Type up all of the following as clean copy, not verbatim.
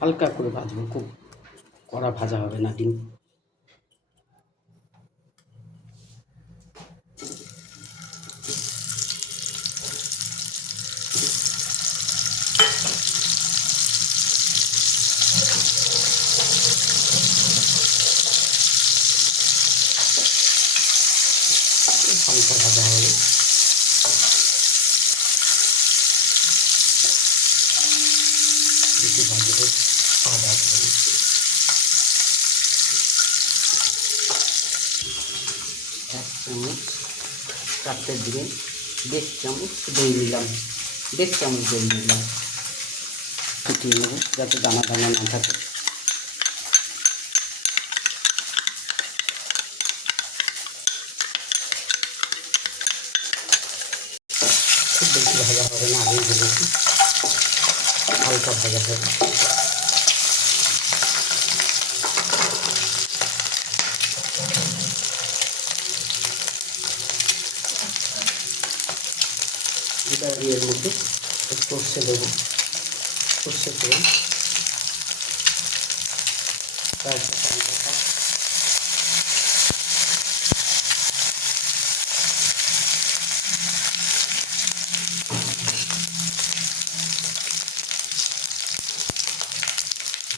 হালকা করে ভাজবো, খুব কড়া ভাজা হবে না ডিম। হালকা ভাজা হবে। একটু ভাজলে স্বাদ আসবে। 1 চামচ 4টে দিকে 1.5 চামচ দই নিলাম, 1.5 চামচ দই নিলাম। ফুটিয়ে নেব যাতে দানা দানা না থাকে। খুব বেশি ভাজা হবে না, আগেই বলেছি হালকা ভাজা হবে। এবার এর মধ্যে সর্ষে দেবো, সর্ষে তেল, তারপর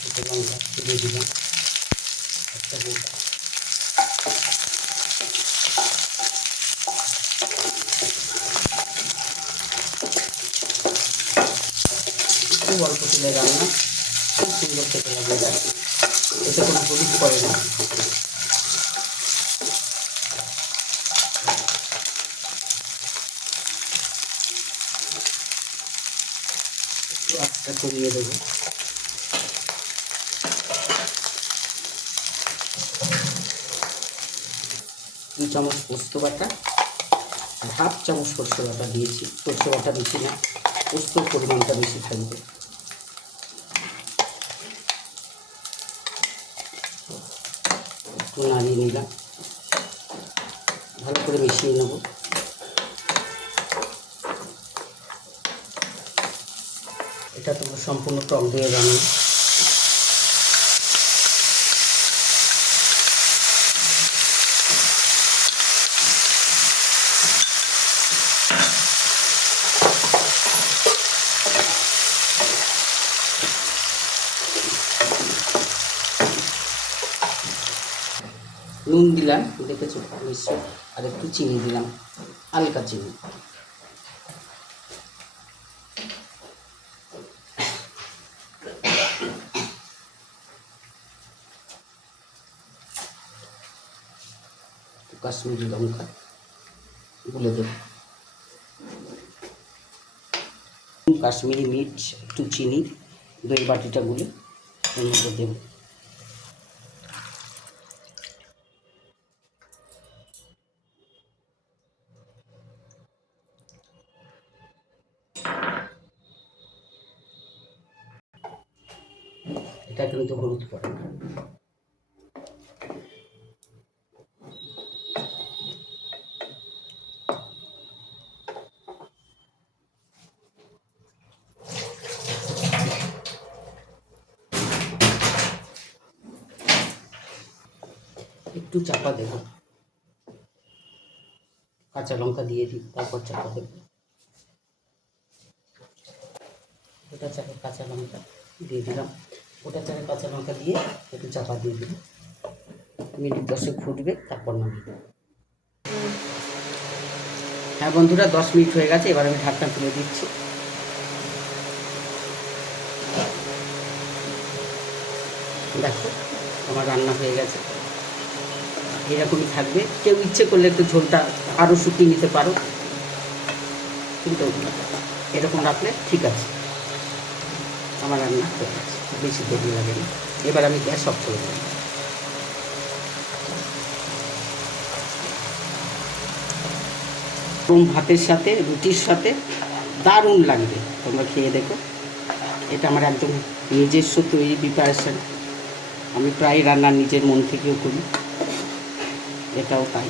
পাতা, লঙ্কা তুলে দিলাম, একটা গোটা, খুব অল্প তেলে রান্না, খুব সুন্দর খেতে লাগে। এতে কোনো হলুদ পড়ে না। একটু আঁচটা কমিয়ে দেবো। 2 চামচ পোস্ত বাটা আর 1/2 চামচ সরষে বাটা দিয়েছি। সরষে বাটা বেশি না, পোস্তর পরিমাণটা বেশি থাকবে। একটু নাড়িয়ে নিলাম, ভালো করে মিশিয়ে নেব। এটা তোমার সম্পূর্ণ টক দইয়ের রান্না। নুন দিলাম, দেখেছো নিশ্চয়, আর একটু চিনি দিলাম, হালকা চিনি। কাশ্মীরি লঙ্কা গুলে দেব, কাশ্মীরি মির্চ, একটু চিনি, দই বাটিটা গুলে এর মধ্যে দেব। এটা কিন্তু হলুদ পড়ে না। একটু চাপা দেব, কাঁচা লঙ্কা দিয়ে দিই, তারপর চাপা দেব। ওটা চাপা কাঁচা লঙ্কা দিয়ে দিলাম, ওটা চাপা কাঁচা লঙ্কা দিয়ে একটু চাপা দিয়ে দিলাম। মিনিট 10 ফুটবে, তারপর নামিয়ে দেব। হ্যাঁ বন্ধুরা, 10 মিনিট হয়ে গেছে। এবার আমি ঢাকনা তুলে দিচ্ছি। দেখো আমার রান্না হয়ে গেছে, এরকমই থাকবে। কেউ ইচ্ছে করলে একটু ঝোলটা আরও শুকিয়ে নিতে পারো, কিন্তু এরকম রাখলে ঠিক আছে। আমার রান্না হয়ে গেছে, বেশি দেরি লাগে না। এবার আমি গ্যাস অফ করে দেব। ভাতের সাথে, রুটির সাথে দারুণ লাগবে, তোমরা খেয়ে দেখো। এটা আমার একদম নিজস্ব তৈরি প্রিপারেশান। আমি প্রায় রান্না নিজের মন থেকেও করি, এটাও তাই।